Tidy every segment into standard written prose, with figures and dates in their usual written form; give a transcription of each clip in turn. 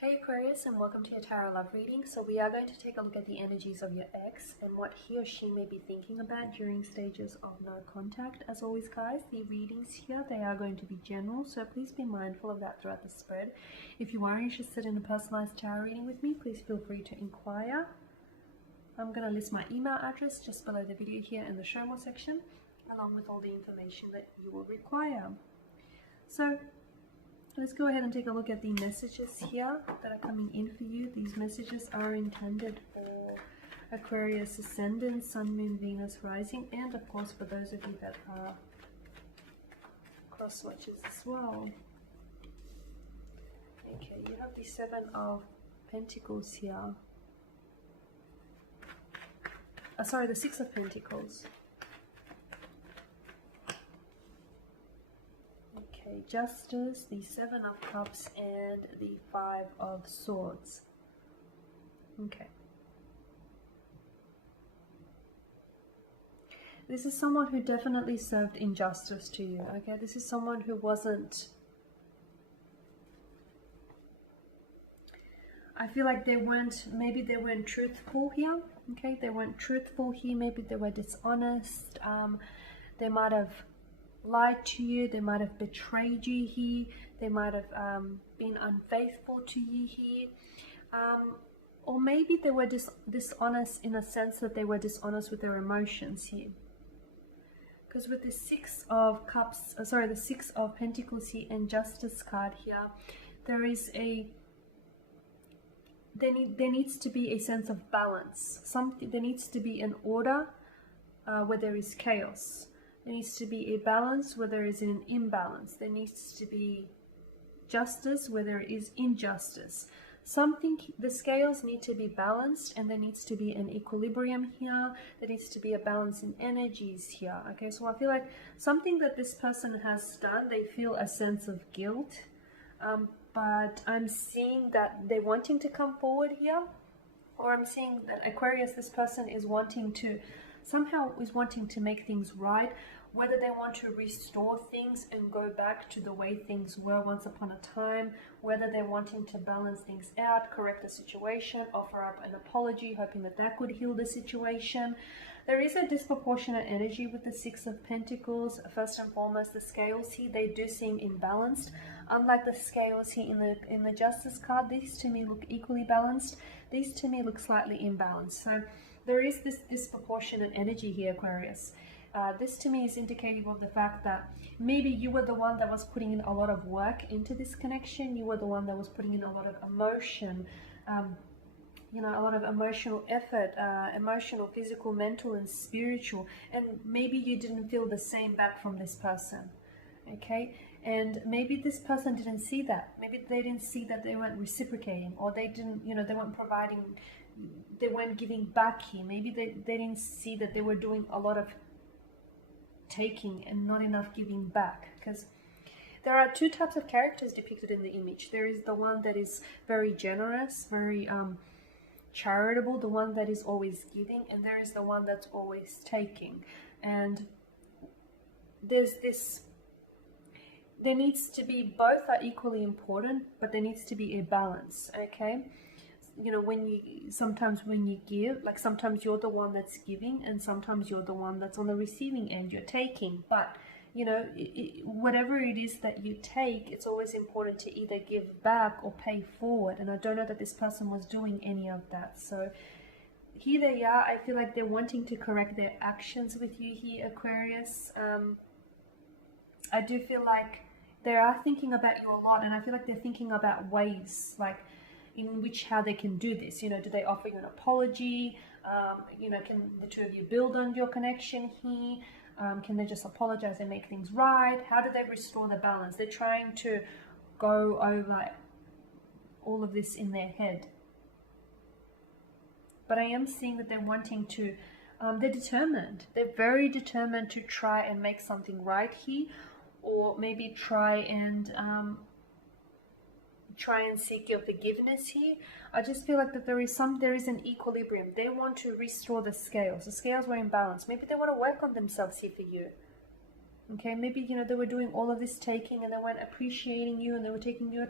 Hey Aquarius, and welcome to your Tarot Love reading. So we are going to take a look at the energies of your ex and what he or she may be thinking about during stages of no contact. As always guys, the readings here, they are going to be general, so please be mindful of that throughout the spread. If you are interested in a personalized tarot reading with me, please feel free to inquire. I'm going to list my email address just below the video here in the show more section, along with all the information that you will require. So let's go ahead and take a look at the messages here that are coming in for you. These messages are intended for Aquarius Ascendant, Sun, Moon, Venus, Rising, and of course for those of you that are cross watchers as well. Okay, you have the Seven of Pentacles here. Sorry, the Six of Pentacles. Okay, Justice, the Seven of Cups, and the Five of Swords. Okay. This is someone who definitely served injustice to you, okay? This is someone who wasn't... I feel like maybe they weren't truthful here, okay? They weren't truthful here, maybe they were dishonest. They might have lied to you, they might have betrayed you here, they might have been unfaithful to you here, or maybe they were dishonest in a sense that they were dishonest with their emotions here. Because with the Six of Cups, the Six of Pentacles here and Justice card here, there is there needs to be a sense of balance. There needs to be an order where there is chaos. There needs to be a balance where there is an imbalance. There needs to be justice where there is injustice. The scales need to be balanced, and there needs to be an equilibrium here. There needs to be a balance in energies here. Okay, so I feel like something that this person has done, they feel a sense of guilt. But I'm seeing that they're wanting to come forward here, or I'm seeing that Aquarius, this person is wanting to make things right, whether they want to restore things and go back to the way things were once upon a time, whether they're wanting to balance things out, correct the situation, offer up an apology, hoping that that could heal the situation. There is a disproportionate energy with the Six of Pentacles. First and foremost, the scales here, they do seem imbalanced. Unlike the scales here in the Justice card, these to me look equally balanced. These to me look slightly imbalanced. So there is this disproportionate energy here, Aquarius. This to me is indicative of the fact that maybe you were the one that was putting in a lot of work into this connection. You were the one that was putting in a lot of emotion, a lot of emotional effort, emotional, physical, mental, and spiritual. And maybe you didn't feel the same back from this person, okay? And maybe this person didn't see that. Maybe they didn't see that they weren't reciprocating, or they didn't, they weren't providing, they weren't giving back here. Maybe they didn't see that they were doing a lot of taking and not enough giving back. Because there are two types of characters depicted in the image. There is the one that is very generous, very charitable, the one that is always giving, and there is the one that's always taking. And there needs to be, both are equally important, but there needs to be a balance, okay? Sometimes when you give, like sometimes you're the one that's giving and sometimes you're the one that's on the receiving end, you're taking. But, whatever it is that you take, it's always important to either give back or pay forward. And I don't know that this person was doing any of that. So here they are. I feel like they're wanting to correct their actions with you here, Aquarius. I do feel like they are thinking about you a lot, and I feel like they're thinking about ways, like, in which how they can do this. Do they offer you an apology? Can the two of you build on your connection here? Can they just apologize and make things right? How do they restore the balance? They're trying to go over all of this in their head. But I am seeing that they're wanting to, they're determined. They're very determined to try and make something right here, or maybe try and seek your forgiveness here. I just feel like that there is an equilibrium. They want to restore the scales. The scales were imbalanced. Maybe they want to work on themselves here for you. Okay, maybe they were doing all of this taking and they weren't appreciating you, and they were taking you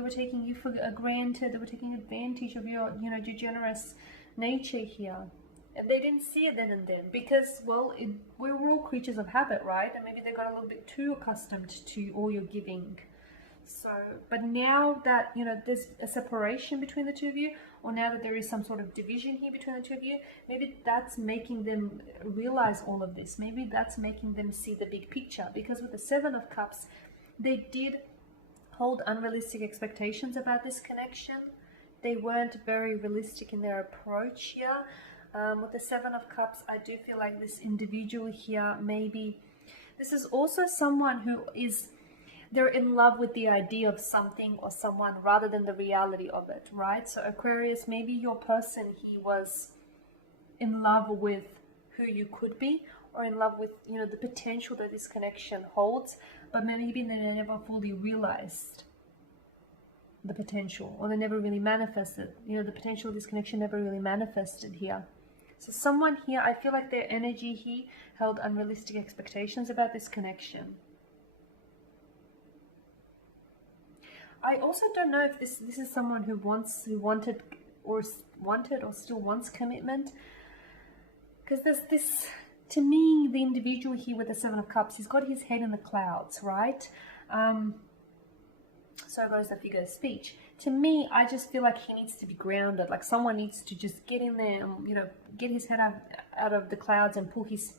were taking you for granted. They were taking advantage of your, you know, your generous nature here. And they didn't see it then and then because, well, we're all creatures of habit, right? And maybe they got a little bit too accustomed to all your giving. So, but now that, you know, there's a separation between the two of you, or now that there is some sort of division here between the two of you, maybe that's making them realize all of this. Maybe that's making them see the big picture. Because with the Seven of Cups, they did hold unrealistic expectations about this connection. They weren't very realistic in their approach here. With the Seven of Cups, I do feel like this individual here, maybe this is also someone who is, they're in love with the idea of something or someone rather than the reality of it, right? So Aquarius, maybe your person, he was in love with who you could be, or in love with, you know, the potential that this connection holds, but maybe they never fully realized the potential, or they never really manifested, you know, the potential of this connection never really manifested here. So someone here, I feel like their energy here held unrealistic expectations about this connection. I also don't know if this is someone who wanted or still wants commitment, because there's this, to me, the individual here with the Seven of Cups, he's got his head in the clouds, right? So goes the figure of speech. To me, I just feel like he needs to be grounded. Like someone needs to just get in there and, you know, get his head out of the clouds and put his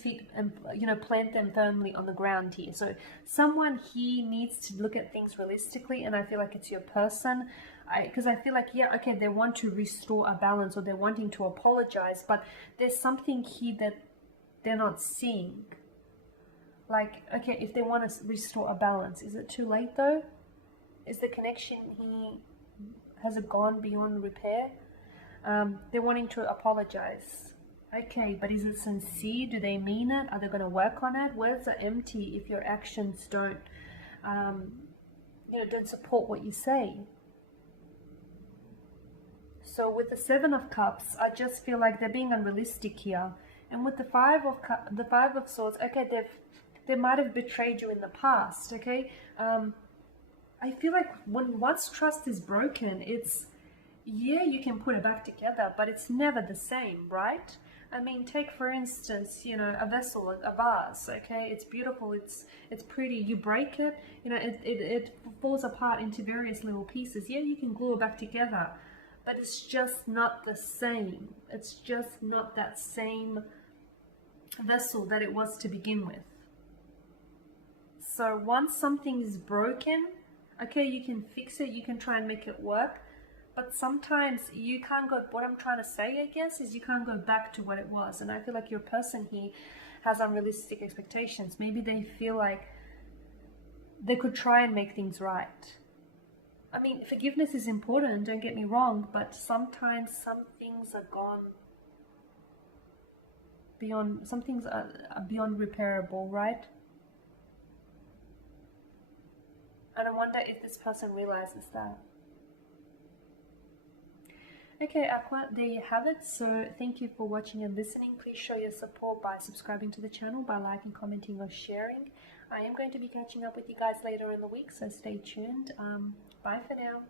feet and, you know, plant them firmly on the ground here. So someone here needs to look at things realistically, and I feel like it's your person. Because I feel like, yeah, okay, they want to restore a balance, or they're wanting to apologize, but there's something here that they're not seeing. Like, okay, if they want to restore a balance, is it too late though? Is the connection has it gone beyond repair? They're wanting to apologize. Okay, but is it sincere? Do they mean it? Are they going to work on it? Words are empty if your actions don't, you know, don't support what you say. So with the Seven of Cups, I just feel like they're being unrealistic here. And with the Five of Swords, okay, they might have betrayed you in the past. Okay. I feel like once trust is broken, it's, yeah, you can put it back together, but it's never the same, right? I mean, take for instance, you know, a vessel, a vase, okay? It's beautiful, it's pretty. You break it, you know, it falls apart into various little pieces. Yeah, you can glue it back together, but it's just not the same. It's just not that same vessel that it was to begin with. So once something is broken, okay, you can fix it, you can try and make it work, but sometimes you can't go, what I'm trying to say, I guess, is you can't go back to what it was. And I feel like your person here has unrealistic expectations. Maybe they feel like they could try and make things right. I mean, forgiveness is important, don't get me wrong, but sometimes some things are gone beyond, some things are beyond repairable, right? And I wonder if this person realizes that. Okay, Aqua, there you have it. So thank you for watching and listening. Please show your support by subscribing to the channel, by liking, commenting, or sharing. I am going to be catching up with you guys later in the week, so stay tuned. Bye for now.